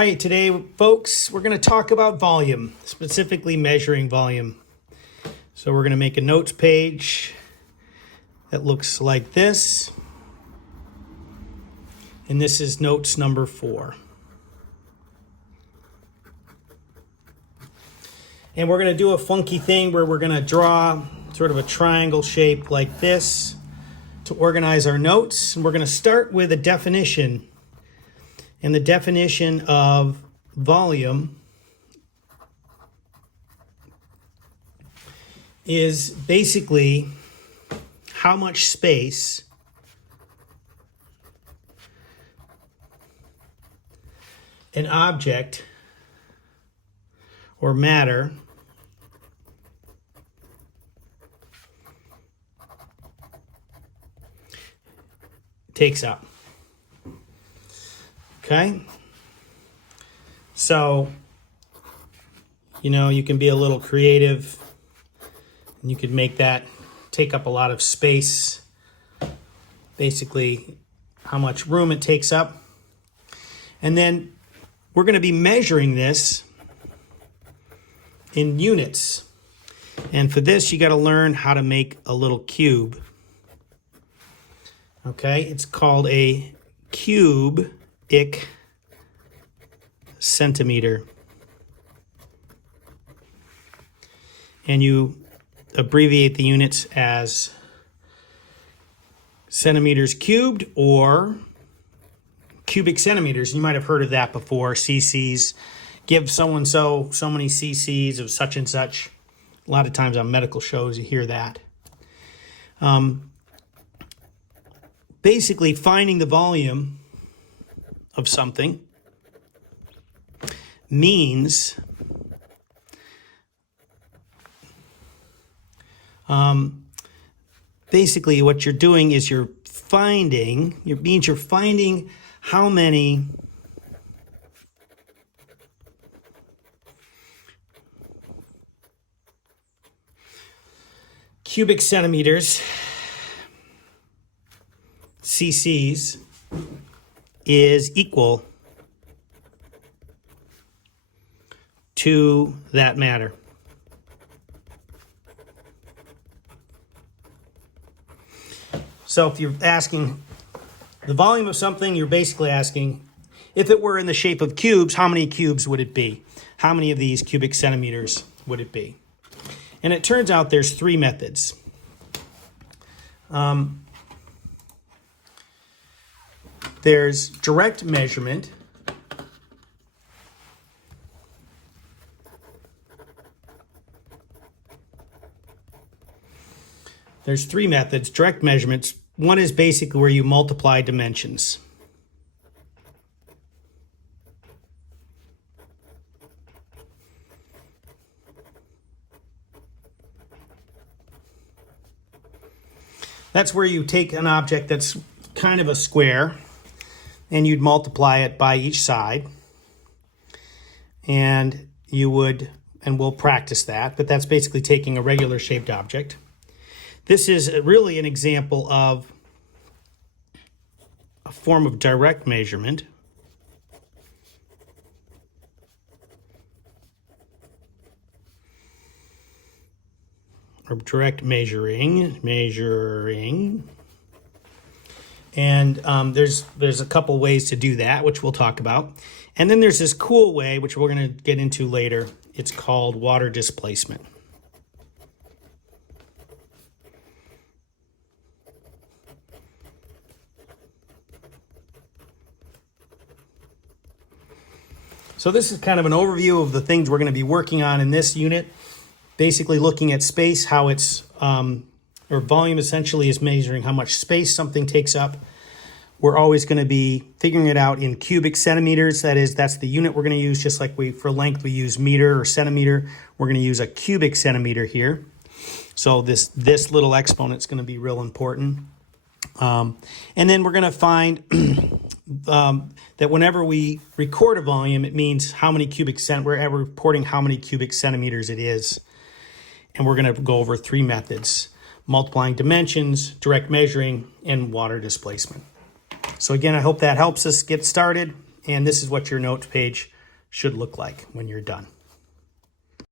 Hi, today, folks, we're going to talk about volume, specifically measuring volume. So we're going to make a notes page that looks like this. And this is notes number 4. And we're going to do a funky thing where we're going to draw sort of a triangle shape like this to organize our notes. And we're going to start with a definition. And the definition of volume is basically how much space an object or matter takes up. Okay? So, you can be a little creative and you could make that take up a lot of space. Basically, how much room it takes up. And then we're going to be measuring this in units. And for this, you got to learn how to make a little cube. Okay? It's called a cubic centimeter. And you abbreviate the units as centimeters cubed or cubic centimeters. You might have heard of that before, cc's. Give so-and-so so many cc's of such and such. A lot of times on medical shows you hear that. Basically, finding the volume of something means basically what you're doing is you're finding how many cubic centimeters, cc's, is equal to that matter. So if you're asking the volume of something, you're basically asking, if it were in the shape of cubes, how many cubes would it be? How many of these cubic centimeters would it be? And it turns out there's 3 methods. There's direct measurement. There's 3 methods. Direct measurements. One is basically where you multiply dimensions. That's where you take an object that's kind of a square and you'd multiply it by each side. And you would, and we'll practice that, but that's basically taking a regular shaped object. This is really an example of a form of direct measurement. Or direct measuring. And there's a couple ways to do that, which we'll talk about. And then there's this cool way, which we're going to get into later. It's called water displacement. So this is kind of an overview of the things we're going to be working on in this unit. Basically looking at space, how it's, or volume essentially is measuring how much space something takes up. We're always going to be figuring it out in cubic centimeters. That's the unit we're going to use, just like for length we use meter or centimeter. We're going to use a cubic centimeter here. So this little exponent is going to be real important. And then we're going to find that whenever we record a volume, it means how many we're reporting how many cubic centimeters it is. And we're going to go over 3 methods: multiplying dimensions, direct measuring, and water displacement. So again, I hope that helps us get started. and this is what your notes page should look like when you're done.